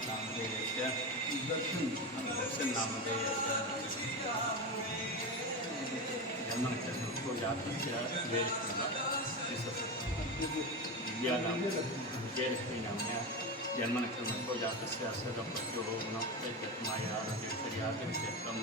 नामधेयस्य दर्शन नामधेयस्य जन्मनक्षत्रको जातस्य विद्यानां विजयलक्ष्मीनाम्ना जन्मनक्षत्रको जातस्य असदप्रत्योः गुणस्य जन्मायारोग्यशर्यादित्यम्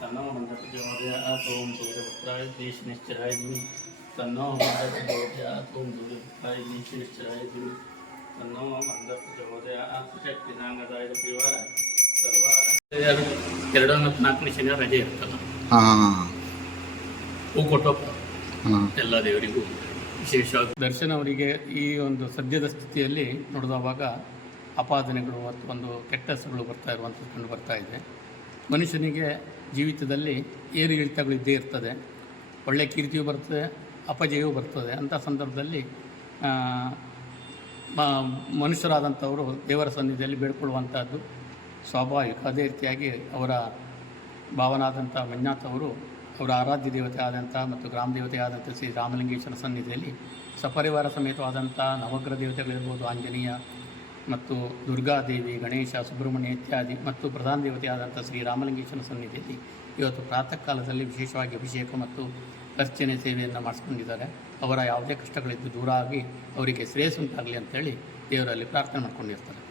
ತನ್ನೋ ಮಂಡಪಜ್ಯೋರ್ಯ ಓಂ ಸೂರ್ಯಪುತ್ರಾಯ ದೇಶನಿಶ್ಚರಾಯ ದಿವಿ ತನ್ನೋ ಮಂಡಪಜ್ಯೋರ್ಯ ಓಂ ಸೂರ್ಯಪುತ್ರಾಯ ದೇಶನಿಶ್ಚರಾಯ ದಿವಿ ತನ್ನೋ ಮಂಡಪಜ್ಯೋರ್ಯ ಶಕ್ತಿ ನಾಂಗದಾಯ ಪಿವಾರ. ಸರ್ವ ಎರಡು ಮತ್ತು ನಾಲ್ಕನೇ ಶನಿವಾರ ರಜೆ ಇರ್ತಲ್ಲ ಹೂ ಕೊಟ್ಟೋಪ ಎಲ್ಲ ದೇವರಿಗೂ ವಿಶೇಷ. ದರ್ಶನ ಅವರಿಗೆ ಈ ಒಂದು ಸದ್ಯದ ಸ್ಥಿತಿಯಲ್ಲಿ ನೋಡಿದವಾಗ ಅಪಾದನೆಗಳು ಮತ್ತು ಒಂದು ಕೆಟ್ಟಸುಗಳು ಬರ್ತಾ ಇರುವಂಥದ್ದು ಕಂಡು ಬರ್ತಾ ಇದೆ. ಮನುಷ್ಯನಿಗೆ ಜೀವಿತದಲ್ಲಿ ಏರು ಇಳಿತಗಳು ಇದ್ದೇ ಇರ್ತದೆ. ಒಳ್ಳೆಯ ಕೀರ್ತಿಯೂ ಬರ್ತದೆ, ಅಪಜಯವೂ ಬರ್ತದೆ. ಅಂಥ ಸಂದರ್ಭದಲ್ಲಿ ಮನುಷ್ಯರಾದಂಥವರು ದೇವರ ಸನ್ನಿಧಿಯಲ್ಲಿ ಬೇಡ್ಕೊಳ್ಳುವಂಥದ್ದು ಸ್ವಾಭಾವಿಕ. ಅದೇ ರೀತಿಯಾಗಿ ಅವರ ಭಾವನಾದಂಥ ಮಂಜುನಾಥ್ ಅವರು ಅವರ ಆರಾಧ್ಯ ದೇವತೆ ಆದಂಥ ಮತ್ತು ಗ್ರಾಮ ದೇವತೆ ಆದಂಥ ಶ್ರೀ ರಾಮಲಿಂಗೇಶ್ವರ ಸನ್ನಿಧಿಯಲ್ಲಿ ಸಪರಿವಾರ ಸಮೇತವಾದಂಥ ನವಗ್ರಹ ದೇವತೆಗಳಿರ್ಬೋದು ಆಂಜನೇಯ ಮತ್ತು ದುರ್ಗಾದೇವಿ ಗಣೇಶ, ಸುಬ್ರಹ್ಮಣ್ಯ ಇತ್ಯಾದಿ ಮತ್ತು ಪ್ರಧಾನ ದೇವತೆಯಾದಂಥ ಶ್ರೀ ರಾಮಲಿಂಗೇಶ್ವರ ಸನ್ನಿಧಿಯಲ್ಲಿ ಇವತ್ತು ಪ್ರಾತಃ ಕಾಲದಲ್ಲಿ ವಿಶೇಷವಾಗಿ ಅಭಿಷೇಕ ಮತ್ತು ಅರ್ಚನೆ ಸೇವೆಯನ್ನು ಮಾಡಿಸ್ಕೊಂಡಿದ್ದಾರೆ. ಅವರ ಯಾವುದೇ ಕಷ್ಟಗಳಿದ್ದು ದೂರ ಆಗಿ ಅವರಿಗೆ ಶ್ರೇಯಸ್ಸುಂಟಾಗಲಿ ಅಂತೇಳಿ ದೇವರಲ್ಲಿ ಪ್ರಾರ್ಥನೆ ಮಾಡ್ಕೊಂಡಿರ್ತಾರೆ.